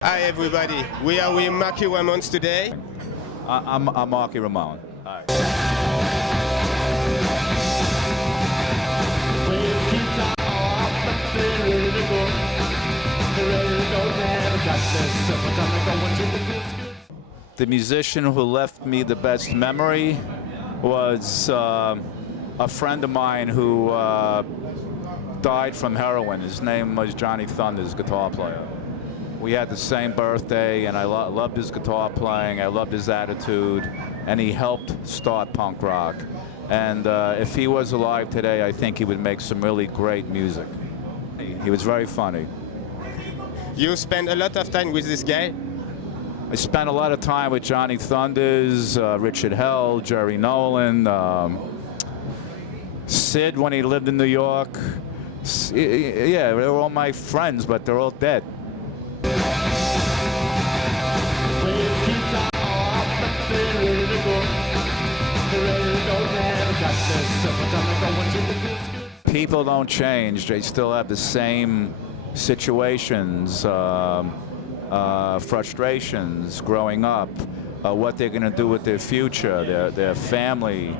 Hi everybody, we are with Marky Ramones today. I'm Marky Ramone. Hi. The musician who left me the best memory was a friend of mine who died from heroin. His name was Johnny Thunders, guitar player. We had the same birthday, and I loved his guitar playing, I loved his attitude, and he helped start punk rock. And if he was alive today, I think he would make some really great music. He was very funny. You spend a lot of time with this guy? I spent a lot of time with Johnny Thunders, Richard Hell, Jerry Nolan, Sid when he lived in New York. Yeah, they were all my friends, but they're all dead. People don't change. They still have the same situations, frustrations growing up, what they're going to do with their future, their family,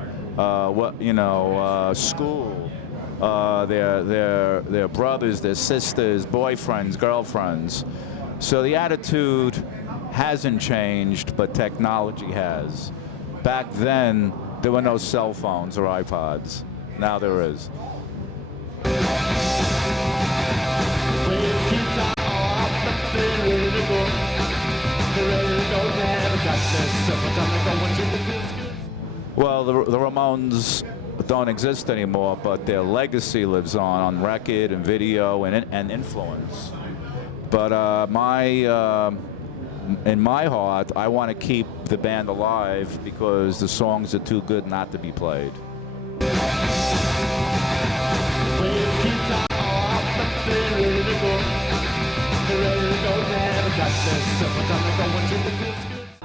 school, their brothers, their sisters, boyfriends, girlfriends. So the attitude hasn't changed, but technology has. Back then, there were no cell phones or iPods. Now there is. Well, the Ramones don't exist anymore, but their legacy lives on record and video and influence. But in my heart, I want to keep the band alive because the songs are too good not to be played.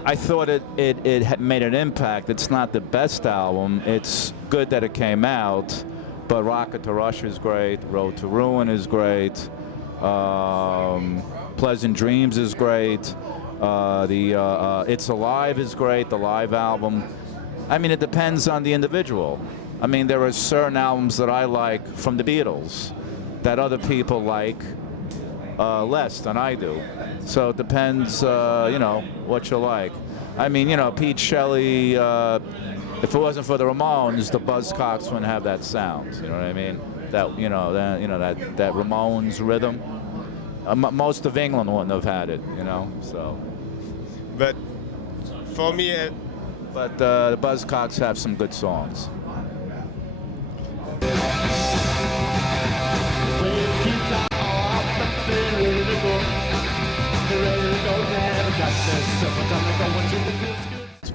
I thought it had made an impact. It's not the best album. It's good that it came out, but Rocket to Russia is great, Road to Ruin is great, Pleasant Dreams is great, It's Alive is great, the live album. I mean, it depends on the individual. I mean, there are certain albums that I like from the Beatles that other people like less than I do. So it depends, what you like. I mean, Pete Shelley, if it wasn't for the Ramones, the Buzzcocks wouldn't have that sound. You know what I mean? That Ramones rhythm. Most of England wouldn't have had it, so. But for me... But the Buzzcocks have some good songs.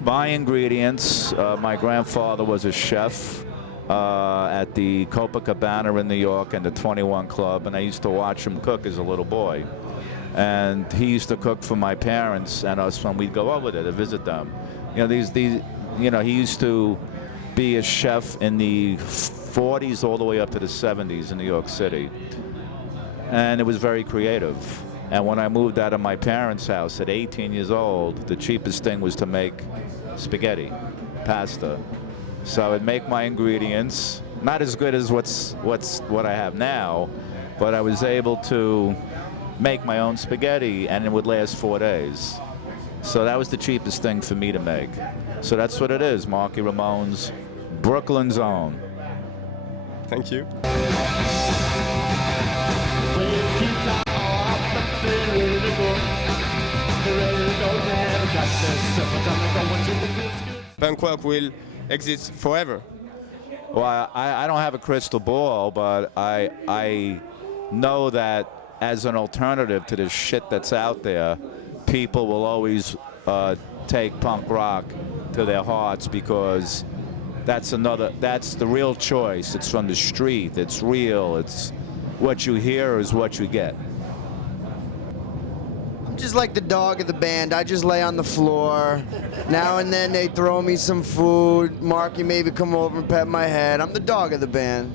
My ingredients, my grandfather was a chef at the Copacabana in New York and the 21 Club, and I used to watch him cook as a little boy. And he used to cook for my parents and us when we'd go over there to visit them. He used to be a chef in the 40s all the way up to the 70s in New York City. And it was very creative. And when I moved out of my parents' house at 18 years old, the cheapest thing was to make spaghetti, pasta. So I would make my ingredients, not as good as what I have now, but I was able to make my own spaghetti, and it would last 4 days. So that was the cheapest thing for me to make. So that's what it is, Marky Ramone's Brooklyn's own. Thank you. Punk rock will exist forever. Well, I don't have a crystal ball, but I know that as an alternative to the shit that's out there, people will always take punk rock to their hearts because that's the real choice. It's from the street, it's real, it's what you hear is what you get. I'm just like the dog of the band. I just lay on the floor. Now and then they throw me some food. Marky maybe come over and pet my head. I'm the dog of the band.